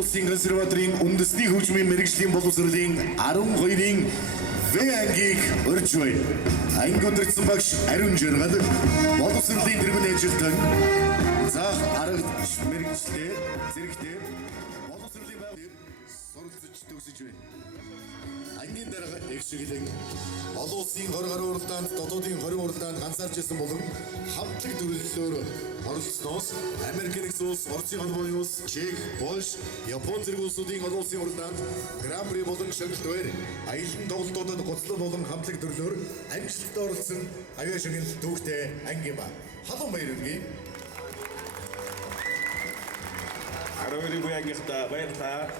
улсын консерваторын үндэсний хөгжмийн мэргэжлийн боловсролын 12-ийн В ангийг урьж байна. Анги удирдсан багш Ариун Жаргал боловсролын тэргүүн ажилтан заах арга мэргэжлээ зэрэгтэй боловсролын байр суралцж төгсөж байна. Ангийн дарга эгшиглэн олон улсын 20 гаруй уралдаанд дотоодын 20 уралдаанд ганцаарч ирсэн болон хамтлаг төрөллөөр оролцсноос Америк нэгдсэн улс, Орсын холбооны улс, Чех, Польш, Япон зэрэг улсуудын олон улсын уралдаанд Гран-при болон шагналт байр аялан тоглолтуудад гоцлол болон хамтлаг төрлөөр амжилттай оролцсон авиа шагнал түүхтэй анги ба. Халуун баяр үргэе. 12 буян ангийнхта баярлалаа.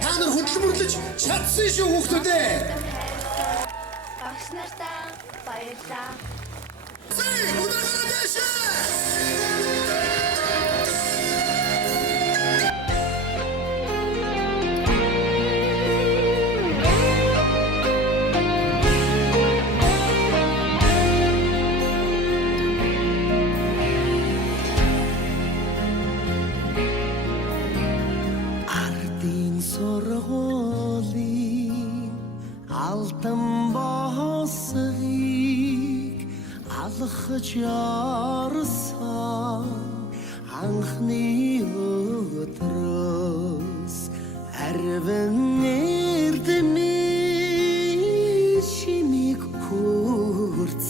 Та нар хөдөлмөрлөж чадсан шүү хүүхдүүдээ. Багш нартаа баярлалаа. Сургуулийн алтан босгийг алхаж ярсан анхны өдрөөс арван эрдэмий чимиг хүрцээр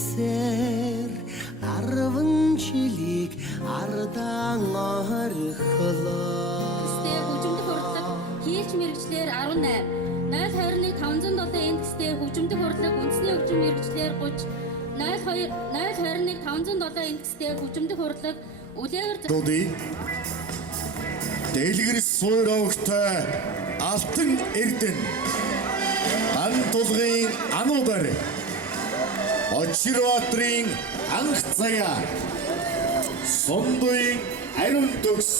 10 жилиг ардан орхолоо. Хийлч мэрэгчлэр 18, 021 507 индекстэй хөгжимдөх хурлаг үндэсний хөгжим мэрэгчлэр 30, 021 507 индекстэй хөгжимдөх хурлаг үлээвэр Дэлгэрс суур огтой алтан эрдэн ан тулгын ануудар Очирбаатрын анх заяа Сондуйн ариун төгс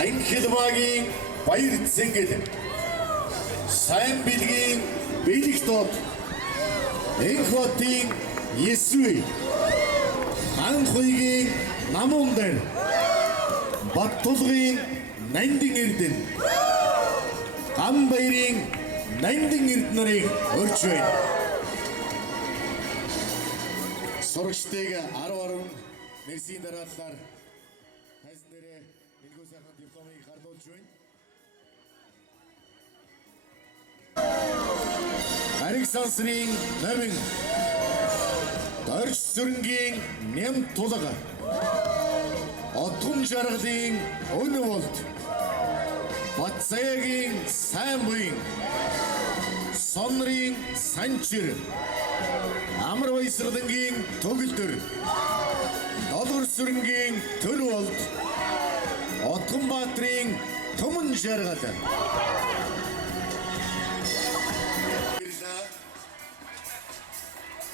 Анхилбагийн баяр зэнгэл сайн билгийн бэлэг дод Энхотын Есүй Анхуйгийн намундар Баттулгын нандин эрдэн Гамбайрын нандин эрднэрийг урьж байна. Сурагчдыг 10 нэрсийн дараалалаар тайзан дээрээ элгүү сайхан дипломыг хардуулж байна. Ариг сансрын намин Дорж сүрэнгийн нэм тулга Отгон жаргалын өнө болт Батцаягийн сайн буян Сонрын санчир Амар баясгалангийн төгөлдөр Долгор сүрэнгийн төр болт Отгон баатрын түмэн жаргал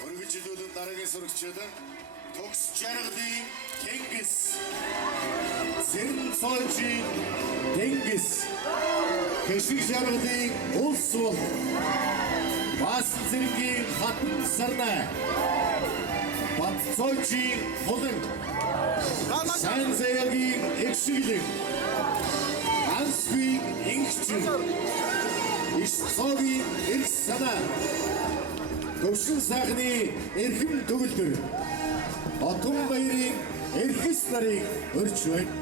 Өргөжлүүлэн дараагийн сурагчид Төгс жаргалын Тэнгис Зэрэн цоочийн Тэнгис Хэшиг жаргалын улс бол Бас зэргийн хатан сарнай. Батцоочийн хулан. Сайн заяагийн экшиглэг. Ансвийн ингчил. Ишцогийн эрх санаа. Төвшин сайхны эрхэм төгөлдөр. Отон баярын эрхэс нарыг өрч байна.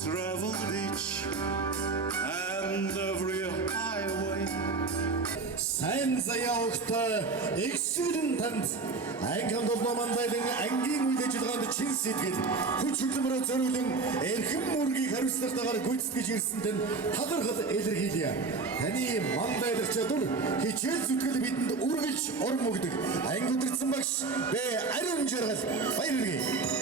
Traveled each and every highway. Сайн заяа өгтөө экшиглэн танд ангам долоо мандайлан ангийн үйл ажиллагаанд чин сэтгэл хүч хөдөлмөрөөр зориулан эрхэм мөргийг хариуцлагатайгаар гүйцэтгэж ирсэн тань талархал илэрхийлье. Таны мандайлагч чадвар хичээл зүтгэл бидэнд үргэлж орон өгдөг. Анги өдөрцөн багш Б Ариун жаргал баярлалаа.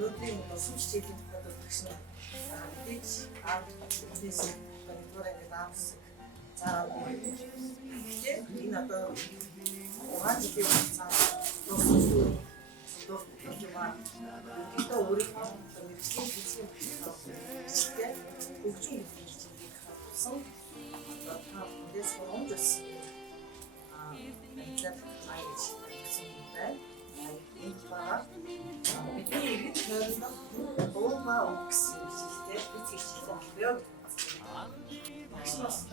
Өнөөдрийн сүмч чиглэлийн төлөөлөгч нь мэдээж болохоор ингээд аавс цаа энэ одоо угаан жилийн цаа это өөрийнхөө мэрэгчлийн хэлсэн хэлтэй хөгжим хэлхийг хавсан та дэс ондос энэ айж гэсэн байна. Энэ баа бидний иргэн тойрноо уума өгсөн хэлтэй бид хэлсэн болов. Максимас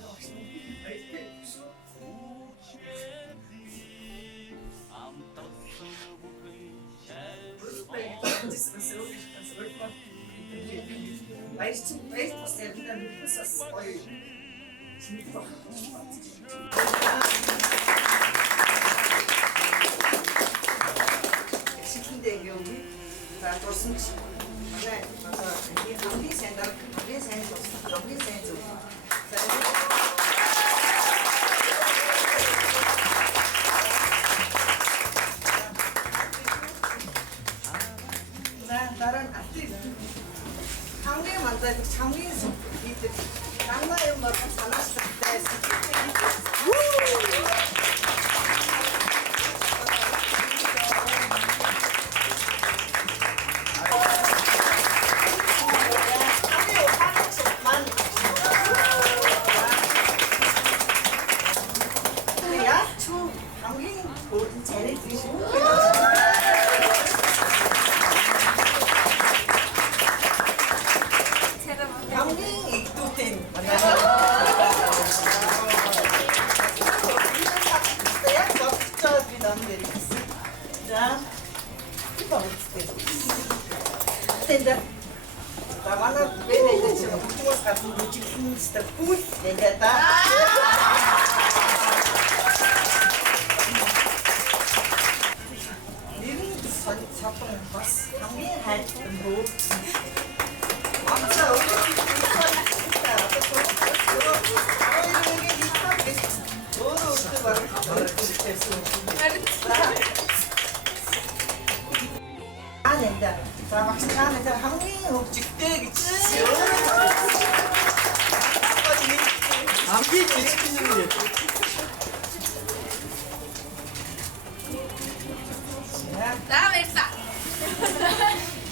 Баяр бас ярина нүднээс гоё чиний баг. Шихэндээ юу за дурсан чи манай одоо энэ хамгийн сайн дарга хамгийн сайн зөв. Дараа нь атив хамгийн мандаа хамгийн хийдэг намаа юм бол санаачлалтай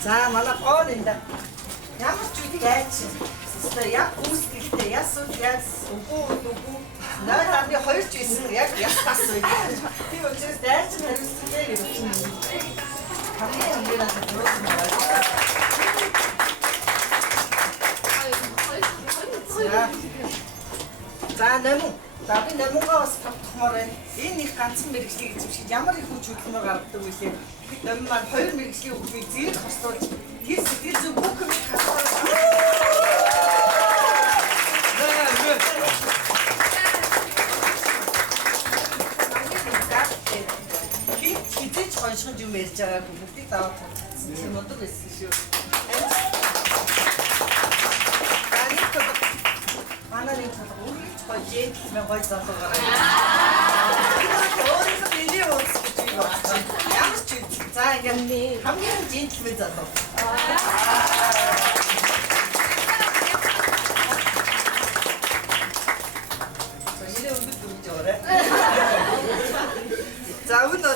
За манай гол энэ ямар ч үгүй яаж яг үүсгэлтэй ясуу яс үгүй наад хоёр ч байсан яг ястас үү тийм учраас дайч хариуцлаа гэж байна. Хамгийн амгираа за нэмэн за би нэмэнгээс тавтахмаар байна. Энэ их ганцхан мэрэгчлийг эзэмшиж ямар их хүч хөдөлмөр гаргадаг вэ? Нэмэн маань хоёр мэрэгчлийн хөгжмийг зэрэг хослуулж тэр сэтгэл зүйн бүх юм хасуулж хизээч хоншгонд юм ярьж байгаа бүгдийг даваад тавьчихсан юм уу гэсэн шүү. Манай нэг үргэлж гоё джентльмен гоё залуу гараа. Өөрөөр хэлбэл уусгаж байна. Ямар ч юм. За ингээд хамгийн джентльмен залуу. За өнөө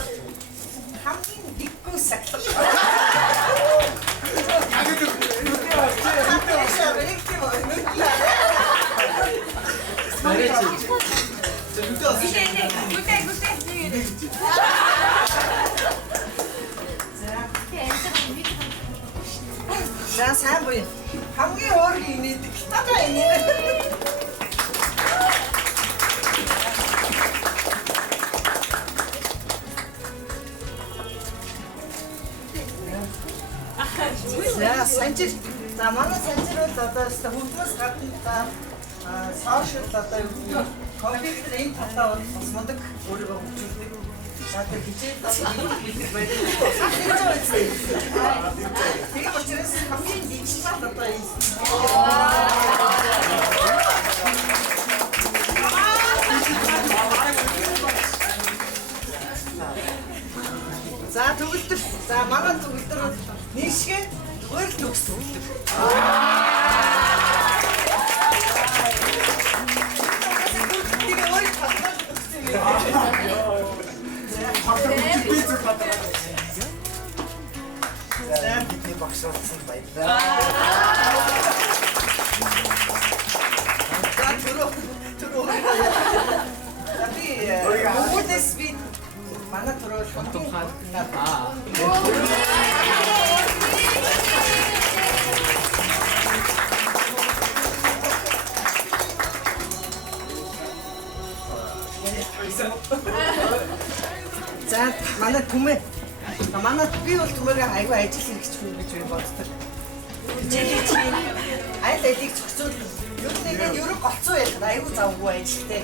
хамгийн дикгүй сахилга. За сайн буй. Хамгийн өөр инээдэг. Тата инээ. За санжир. За манай санжир бол одоо хөгжмөс гадна сошиал одоо юу компьютер энэ талаа бас мундаг өөрийгөө хөгжүүлдэг. За тэр хичээл байдаг байдаг. Тэгээ учраас хамгийн дижитал одоо энэ. За төгөлдөр. За манай төгөлдөр бол нийшгээ өөр төгс төгөлдөр. багш болсон баярлалаа. Бүгдээс би манай төрөө шунтхан За манай түмээ. Манай би бол түмээгээ аягүй ажил хэрэгч хүн гэж би боддог. Жигээ чи айл алийг зохицуул. Юу нэгээд ерөө голцоо ялах аягүй завгүй ажилтай.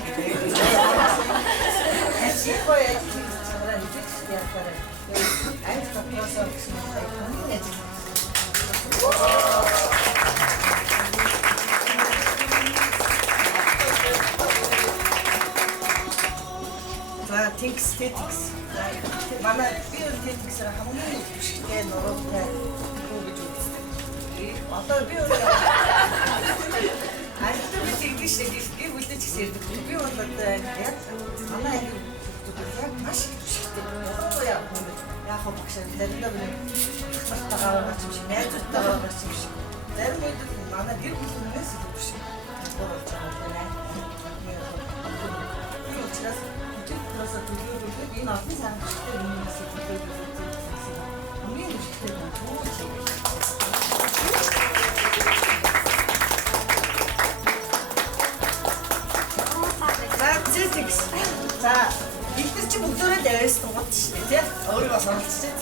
Ашиггүй ажил чанараа нэгж яахаарай. Айл татварсаа гэсэн юм ажил. За Thinks. Манай би өөр Thinks-ээр хамгийн ихтэй нуруутай хүү гэж үздэг. Одоо би өөр альтер би Thinks шиг би үлдэж ирдэг. Би бол одоо яг манай анги яг маш их ихтэй. Яг багш заримдаа би хатагаа гэж шиг найзуудтайгаа гэж шиг. Зарим үед манай гэр бүлнээс их биш. Болж байгаа юм байна. Би учраас Просто төлөвлөлт энэ олон сангачтай юмнаас төлөвлөлт хийсэн. Хамгийн ихтэй нь тууч. За, ихтэй чи бүгдөө дэвэстэн гот шүү дээ, тийм? Өөрөө сонсчихсан.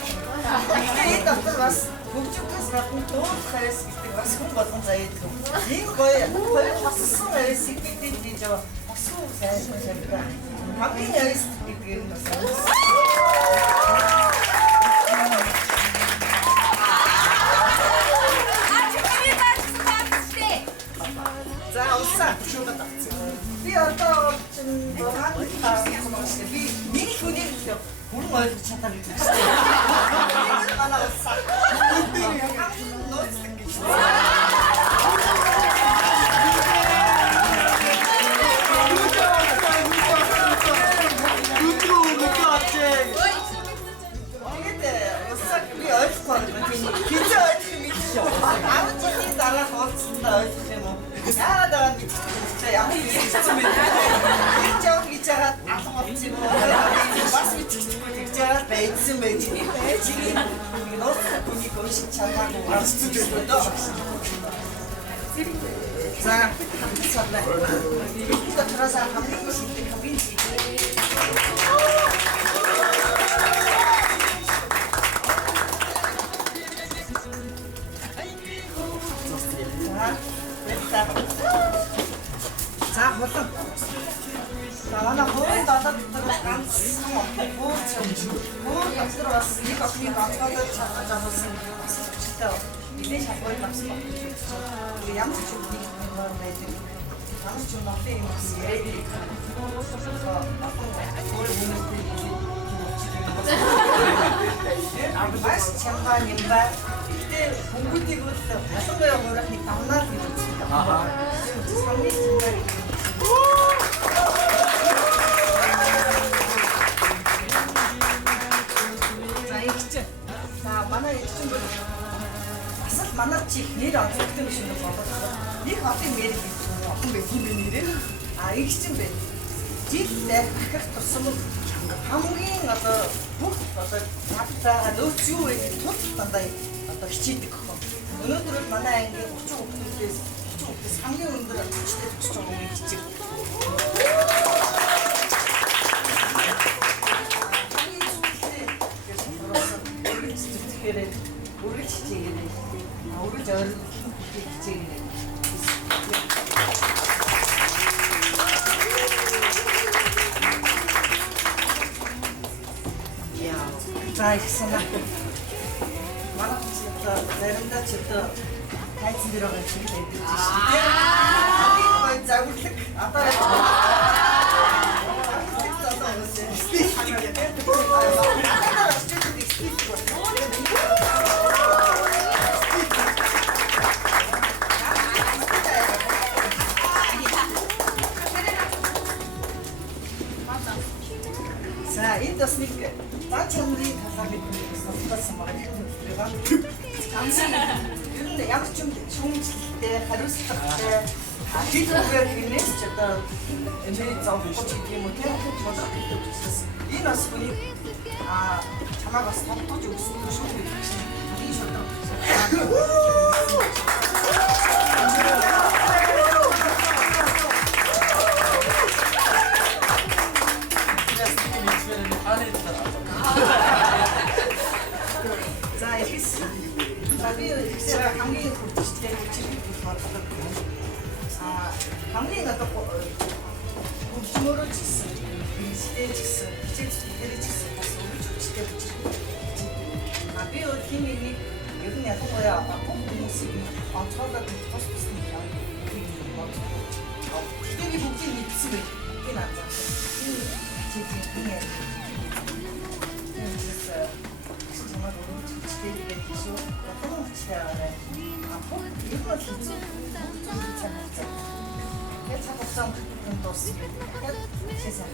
Тэгээд дотор бас бүгдээс гадна туух хайс гэдэг бас хүн болгон заяадаг. Энэ хоёр хассан хайсыг бидний хийж байгаа. Хассан сайхан шавьгаа. Хамгийн яст гэдэг нь бас. За усаа шууд авчих. Би одоо чинь дураад таарсан би нэг хүнийг л бүрэн ойлгож чадах гэж байна. Манай усаа. Дараа хооцсондоо ойлгох юм уу? Яагаад байгаа мэдчихсэн ямар юм хэлсэн бэ? Би жоо гэж яагаад алга болсон юм уу? Бас мэдчихгүй гэж яагаад байдсан байж. Чигээр нууц хүнийг өшиж чадаагүй гарцсан дээ дөө. За, хамтсаа. Би дотроо хамгийн шилдэг хамгийн За хулан. Манай хөрөнд одоо дотор ганц хөөц юм. Хөрөнд дотор бас нэг охины ганцхан чанар жамсан. Нилээ шалгуурыг авсан. Ямар ч юм байдаг. Ямар ч юм нотын юм яриад. Амбас чамгаа нэмба. Гэтэ хөнгүүдийг бол ялангуяа хуурахны давнаар гэж үздэг. Хамгийн чанар. Манай ичсэн бол бас л манай чих нэр онцлогтой биш юм болоод нэг хотын мэр гэж охин байсан бэ нэрээ. Ичсэн бэ. Жилдээ ахих тусам хамгийн одоо бүх одоо хатаа нөөц юу вэ гэж тул дандаа одоо хичээдэг охин. Өнөөдөр бол манай ангийн 30 хүүхдээс хамгийн өндөр хүчтэй төгсөж байгаа юм хичээг. Үргэлж хичээгээрэй. Үргэлж ойрон хичээгээрэй. Яа. За ихсэн. Манай заримдаа ч одоо тайзан дээр байгаа шиг л байдаг шүү дээ. Хамгийн гоё загварлаг. Одоо За энд бас нэг зан чанарын талаар бид сонссон байгаа юм байна. Ер нь ямар ч юм шүүмжлэлтэй, хариуцлагатай хэд хэмнээс ч одоо энэ зовлож гэх юм уу тийм бодлого гэдэг учраас энэ бас хүний чамайг бас тогтоож өгсөн шүү дээ. Энэ шодроо. За ихс. Би хамгийн хүчтэй бодлого. Хамгийн одоо хөгжмөрөө ч гэсэн, стейж гэсэн, хичээл зүтгэрээ ч гэсэн бас өгч хүчтэй болж байна. Би өөр тийм нэг ер нь ялангуяа хүмүүсийг онцгойлоод тус тус нэг юм бодлоо. Гэхдээ би бүгдийг мэдсэн байх. Энэ анзаа. Энэ чиглэл энэ чамайг өгч хүчтэй гэдэг шүү. Гол хүчтэй аваарай. Ер нь хэцүү. Я цаасан тус. Чесаа.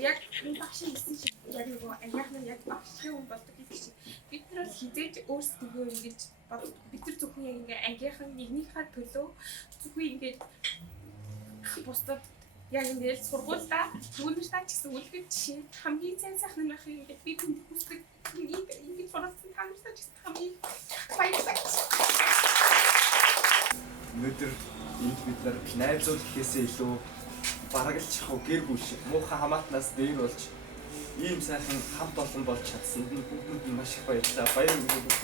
Яг энэ багшийн гэсэн шиг яг нэг аяхны яг багшийн хүн болдог гэдэг шиг бид нар бол хизээж өөрсдөө ингэж бид нар зөвхөн яг ингээ ангийнхан нэгнийхээ төлөө зөвхөн ингэж бусдад яг ингээд сургуультай түүнэртэй ч гэсэн үлгэр жишээ хамгийн сайн нь ахын ингээд би тэнд хүсдэг ингэж суралцсан та нартай ч гэсэн хамгийн баярлалаа. Өнөөдөр энд бид нар найзууд гэхээсээ илүү бараглаж хав гэр бүл шиг муухай хамаатнаас дээр болж ийм сайхан хамт олон болж чадсан. Бүгд маш их баярлалаа. Баяр хүргэе бүгд.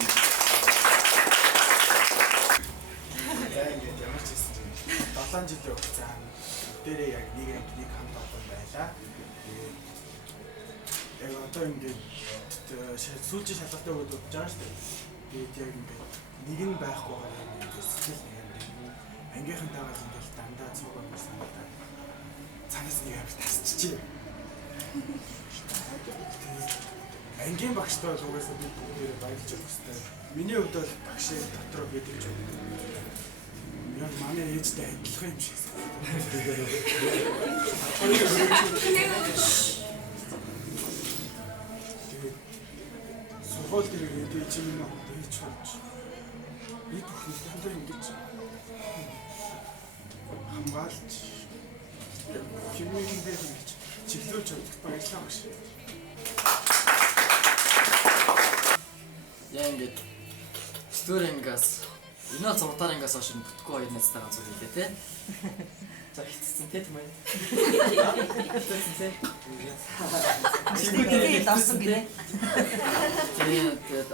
За ингээд ямар ч гэсэн 7 жилийн хугацаанд дээрээ яг нэг хамт олон байлаа. Яг одоо ингээд сүүлчийн шалгалтаа өгдөг байгаа шүү дээ. Тэгээд яг ингээд нэг нь байхгүй байгаа юм сэтгэл нэг юм. Ангийнхантайгаа ингээд дандаа цуглаад байсан. Цанаас нэг амар тасчихжээ. Ангийн багштай бол угаасаа би бүгдээрээ баярлж байгаа хэвээр. Миний хувьд бол багшийн дотроо гэдэг юм. Яг манай ээжтэй адилхан юм шиг. Тэгээд сургууль дээр ээж юм аа ээж болж. Би бүхэн дандаа ингэж хамгаалж хэмээн дээр ингэж чиглүүлж өгөх баярлалаа багш. Яа ингээд стурэнгас энэ зуртаангаас хойш бүтггүй хоёр найзтай ганц зүйл хэлээ те. За хитцсэн те тийм ээ. Чиглэлээ давсан гинэ. Тэгээд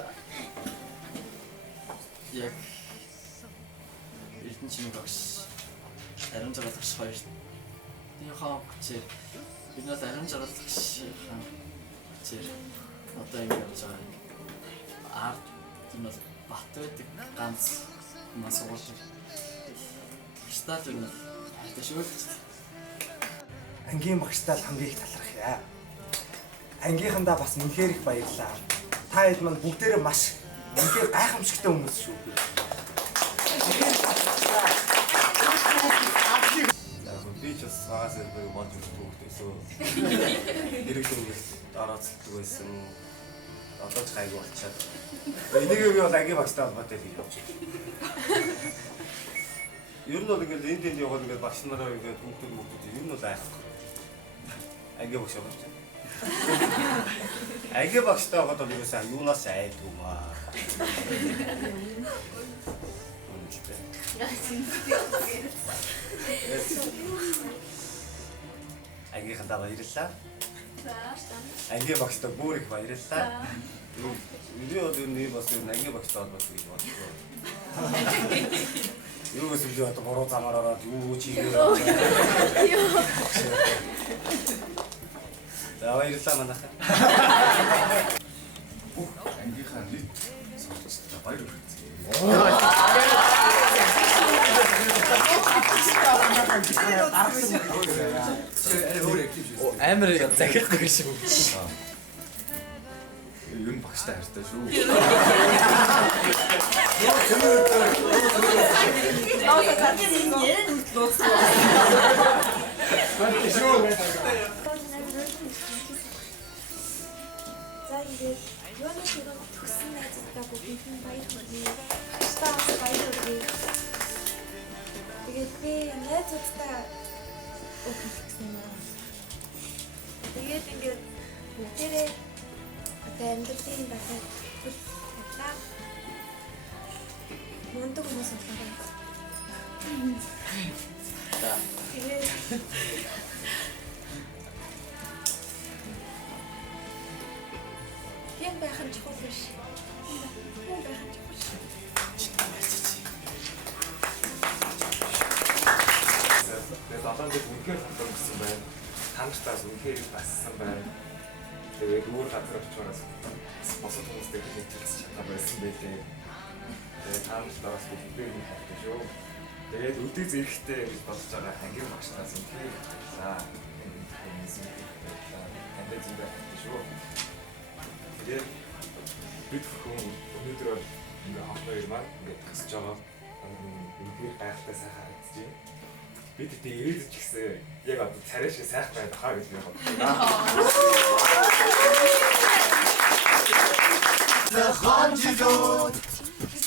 яг эрдэнэ чимээ багш ариун жаргал багш хоёр. Тийм хаа чи бид нар ариун жаргал багш чир одоо ингэ явж байгаа. Арт тийм бол бат байдаг ганц нас ууш. Стат юм. Тэшүүл. Ангийн багштай л хамгийн их талархах яа. Ангийнхандаа бас үнэхээр их баярлалаа. Та хэд маань бүгдээрээ маш үнэхээр гайхамшигтай хүмүүс шүү. Би ч бас сагаас ирбэг болж өгдөгтэйсөө. Директорээс дараацдаг байсан. Одоо ч гайгүй болчиход. Энийг би бол ангийн багштай холбоотой л юм. Ер нь бол ингээд энд яваад ингээд багш нараа ингээд хүүхдүүд ер нь бол айхгүй. Анги багш байгаа ч. Анги багштай байгаад бол ерөөсөө юунаас айдгүй маа. Ангийнхандаа баярлалаа. Анги багштай бүр их баярлалаа. Миний бол энэ бас анги багштай холбоотой гэж бодлоо. Юу гэсэн бэ одоо бороо замаар ороод юу чигээр. За баярлалаа манайхаа. ангийнхаа нийт сонсогчдод баяр хүргэе. Амар захихгүй шиг үг. Юу багштай хайртай шүү. За ингээд юуны хэрэг төгсөн найзуудаа бүгдийн баяр хүргэе. Багштай баяр хүргэе. Тэгээд би найзуудтай өгөх гэсэн юм. Тэгээд ингээд бүгдээрээ одоо амьдралын дахиад хөл тавлаа. Мундаг хүмүүс болоо. Тэгээд юм байх нь чухал биш. Юм байх нь чухал биш. Тэгээд одоо нэг үнхээр хатан гэсэн байна. Танартаас үнхээр бассан байна. Тэгээд өөр газар очиораас босод хүмүүстэй хэлэлцэж чадсан байсан байлээ. Тэгээд танартаас үнхээр нэг хатан шүү. Тэгээд өдөө зэрэгтэй гэж бодож байгаа хангийн багшнаас үнхээр за энэ зүйл шүү. Тэгээд бид хүн өнөөдөр ингээ хавтаа ирмаар ингээ тасж байгаа. Үнхээр гайхалтай сайхан харагдчихжээ. Бид тэ ирээд ч гэсэн яг одоо царай шиг сайхан байх хаа гэж байна. Ханжигод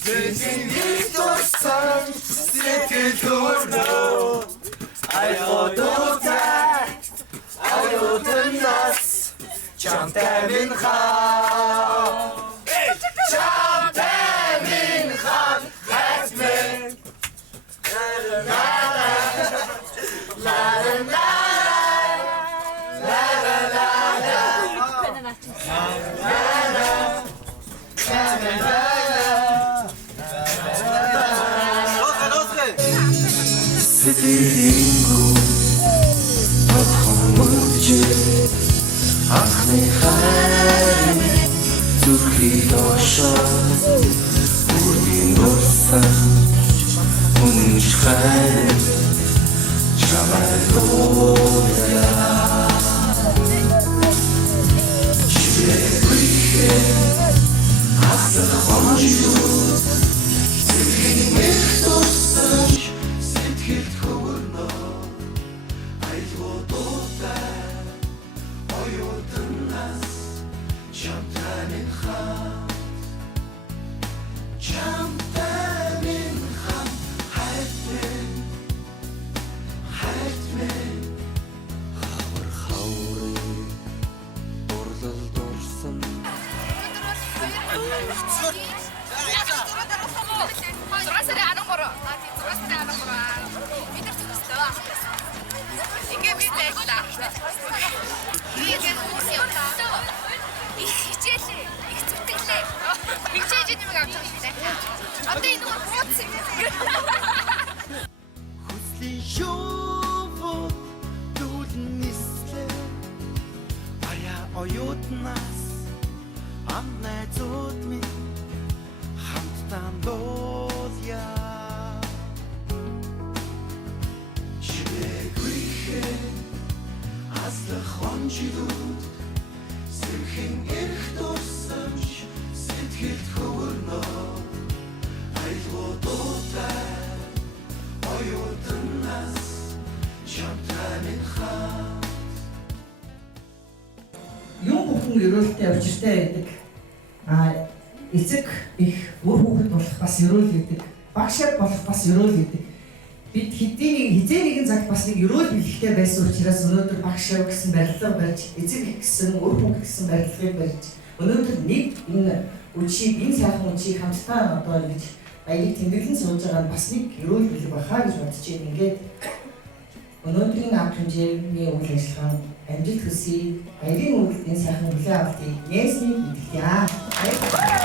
Зэзиний дурсан Сэтгэл төрнөө Айгодотай Айгоднаас Чамтай минь хаа Чамтай минь хаа Хэтмэн Сэтгэлийнгүй Тохомж Анхны хайр Зүрхий дошоо Үргийн дурсан Үнж хайр Чамай дууя Чирэгүйхэ Асар хонжууд Зүрхийн их дурсан Сэтгэлд хөвөрнөө Айлгуудуутай Оюутнаас Чамтай минь хаа Чамтай минь хаа Хайтмэн Хайтмэн Хавар хаврын Дурлал дурсан Хүслийн шоу дүүлэн нислээ Ая оюутнаас ам найзууд минь хамтдаа дуулъя Чирэгүйхэ аслах хонжигууд Сэрхэн эрх дурсамж сэтгэлд хөвөрнөө Айлгуудуутай Оюутнаас Чамтай минь хаа Юу бүхэн ерөөлтэй учиртай байдаг. Эцэг их үр хүүхэд болох бас ерөөл гэдэг. Багшаа болох бас ерөөл гэдэг. бид хизээ нэгэн цаг бас нэг өрөөл бэлэгтэй байсан учраас өнөөдөр багш шав гэсэн барилга барьж, эзэг гэсэн үр хүн гэсэн барилгыг барьж өнөөдөр нэг энэ үчиг энэ сайхан үчиг хамтдаа одоо ингэж баярыг тэмдэглэн сууж байгаа нь бас нэг өрөөл бэлэг бахаа гэж бодож байна. Ингээд өнөөдрийн арга хэмжээний үйл ажиллагаанд амжилт хүсье. Баярын үйл энэ сайхан хүлээн авалтыг нээсний мэдээлье.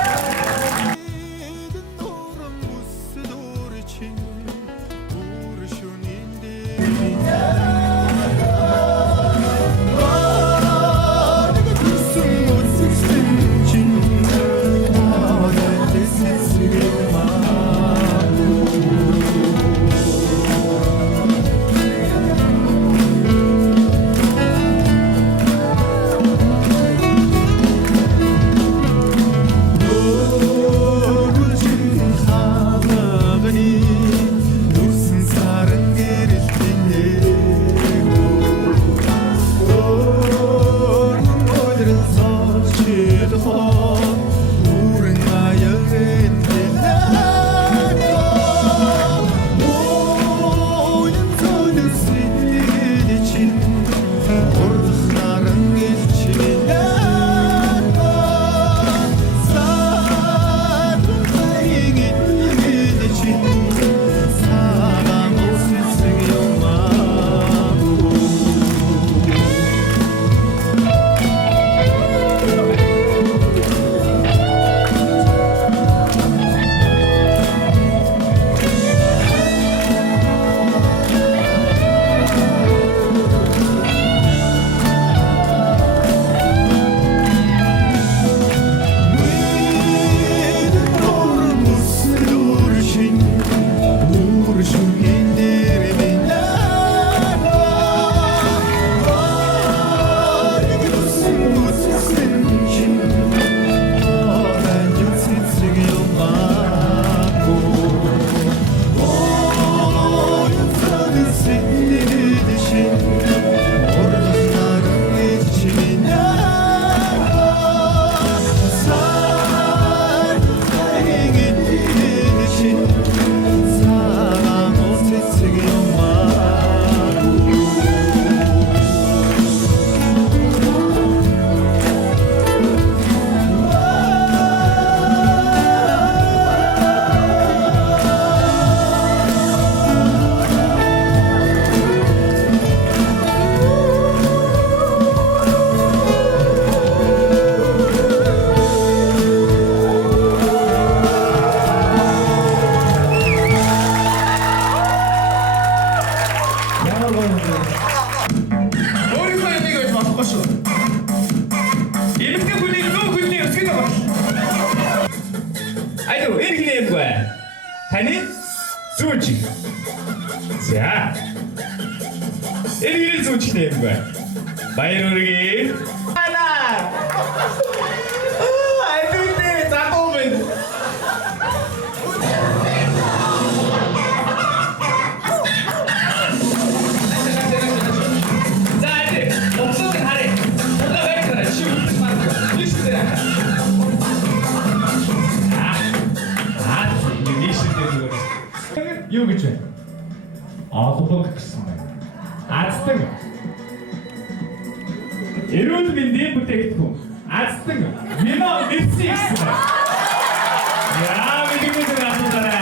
Юу гэж вэ? Олбог гэсэн байна. Азтан. Эрүүл мэндийн бүтээгдэхүүн. Азтан. Вино микс гэсэн байна. Яа, мэдээгүй асуулаарай.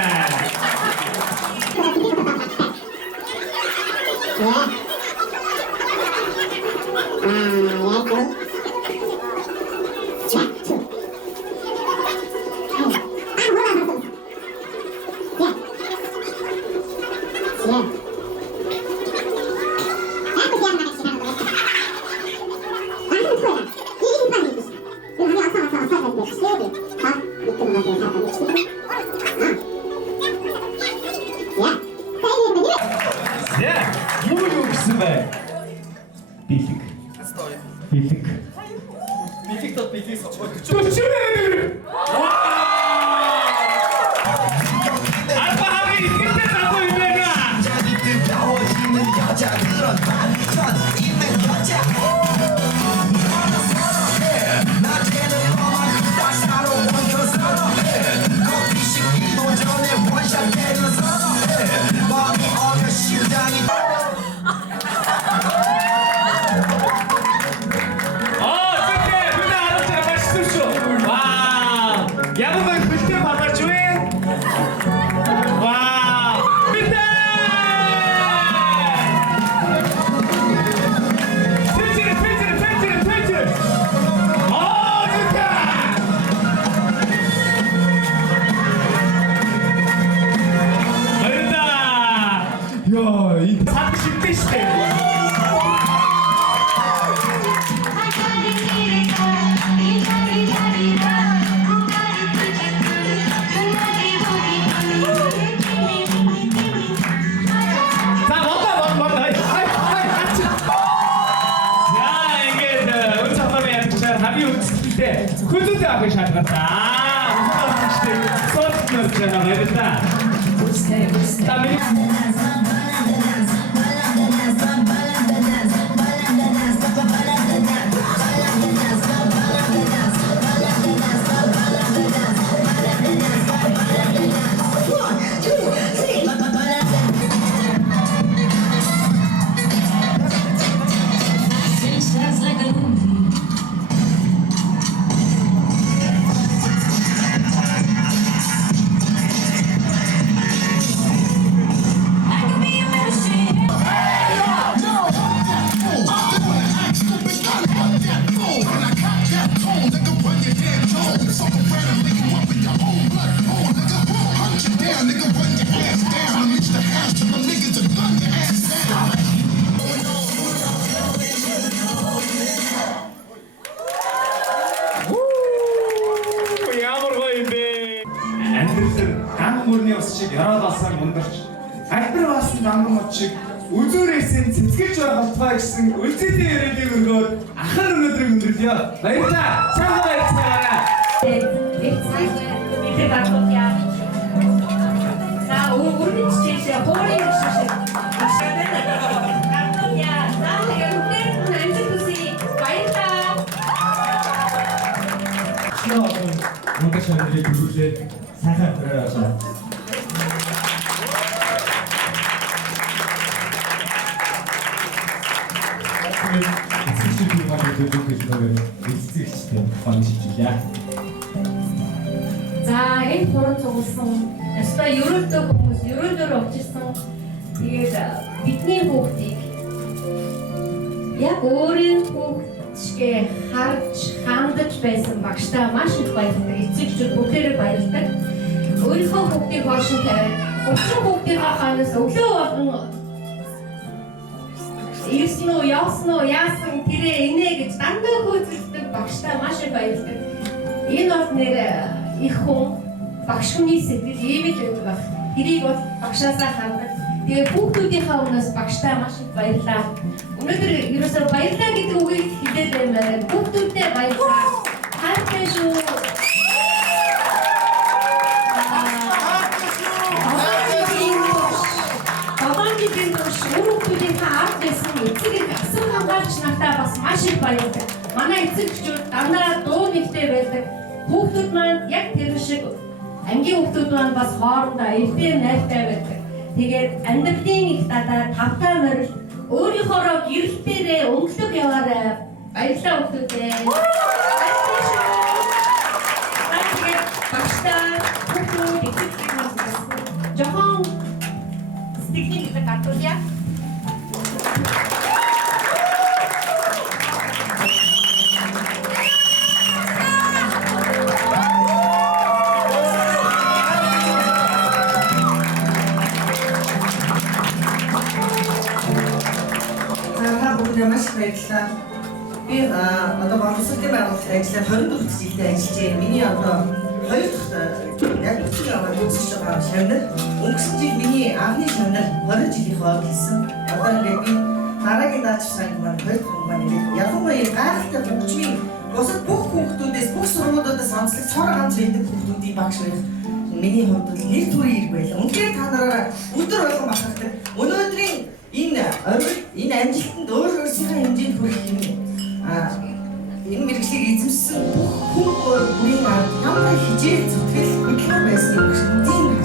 All Ёо, энэ цаг шилдэж штэ. Хүлээдэг авах шаардлагатай. Сотнос жана баярлалаа. Үзүүрээсээ цэцгэлж байгаа болтгоо гэсэн үлцэтэй яриадыг өргөөд ахын өнөөдрийг өндөрлөё. Баярлалаа. Сайн байцгаараа. За өөрөөр хэлбэл хоорын шишээ. Мөнгө шандрыг бүрүүлээ сайхан хараа. За энэ хуран цугласан ёстой ерөөдөө хүмүүс ерөөдөр очсон. Тэгээд бидний хүүхдийг яг өөрийн хүүхдшгээ харж хандаж байсан багштай маш их баярлалаа. Эцэгчүүд бүгдээрээ баярлалаа. Өөрийнхөө хүүхдийг хоошин тавиад өчигдөр хүүхдийн хаханаас өглөө болгон ирсэн үү, явсан уу, яасан тэрэ инээ гэж дандаа хөөцөлдөг багштай маш их баярлалаа. Энэ бол нэр их хүн багш хүний сэтгэл ийм л байдаг баг. Тэрийг бол багшаасаа хандаг. Тэгээ хүүхдүүдийнхээ өмнөөс багштай маш их баярлалаа. Өнөөдөр ерөөсөө баярлалаа гэдэг үгийг хэлээд байна. Хүүхдүүдтэй баярлалаа. Хайртай шүү. Эцэг хамгаалагч нартай бас маш их баярлалаа. Манай эцэгчүүд дандаа дуу нэгтэй байдаг. Хүүхдүүд маань яг тэр шиг ангийн хүүхдүүд маань бас хоорондоо эвтэй найртай байдаг. Тэгээд амьдралын их дадаа тавтай морил өөрийнхоороо гэрэлтээрээ өнгөлөг яваарай. Баярлалаа хүүхдүүдээ. Тэгээд багштай хүүхдүүд эцэгчүүд маань жохон сэтгэлийн нэг гатуулъя. Баярлалаа. Би одоо боловсролын байгууллагад ажиллаад 24 жилдээ ажиллаж байна. Миний одоо 2 дахь яг үсэг аваад үзэж байгаа шавнар. Өнгөрсөн жил миний анхны шавнар 20 жилийн хойд хэлсэн. Одоо ингээд би дараагийн даачсан санг маань 2 дахь маань ингээд ялангуяа гайхалтай хөгжмийн бусад бүх хүүхдүүдээс бүх сургуулиудаас онцлог цор ганц байдаг хүүхдүүдийн багш байх. Миний хувьд нэр төрийн ирэг байлаа. Үнэхээр та нараараа өдөр болгон бахархдаг. Өнөөдрийн энэ амжилтанд өөрсдийнхээ хэмжээнд хүрэх юм. Энэ мэргэжлийг эзэмшсэн бүх хүн бүрийн ямар хичээл зүтгэл хөдөлмөр байсан юм бүгдийг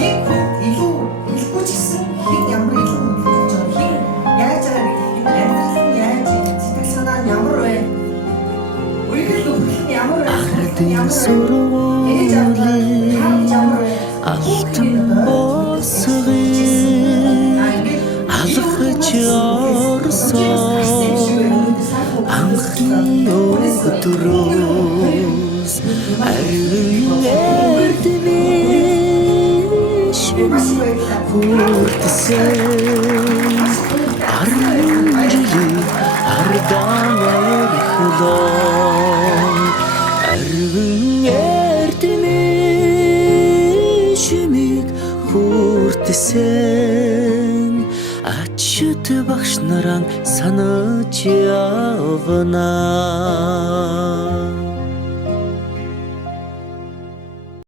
нэг хүн илүү ч гэсэн хэд ямар илүү хөдөлж байгаа хин яаж байгаа гэдэг энэ амьдрал нь яаж сэтгэл санаа нь ямар вэ? Өөрийнхөө хөлн ямар вэ? Ямар ээж авлаа ямар вэ? Алтан босгын алхаж орсон анхны өдрөөс арилж эрдмиш Маш их баярлалаа. хүртсэн аранжили ардан эрхлон арвин эрдэмэ шимиг хүртсэн ачт багш наран санаж явна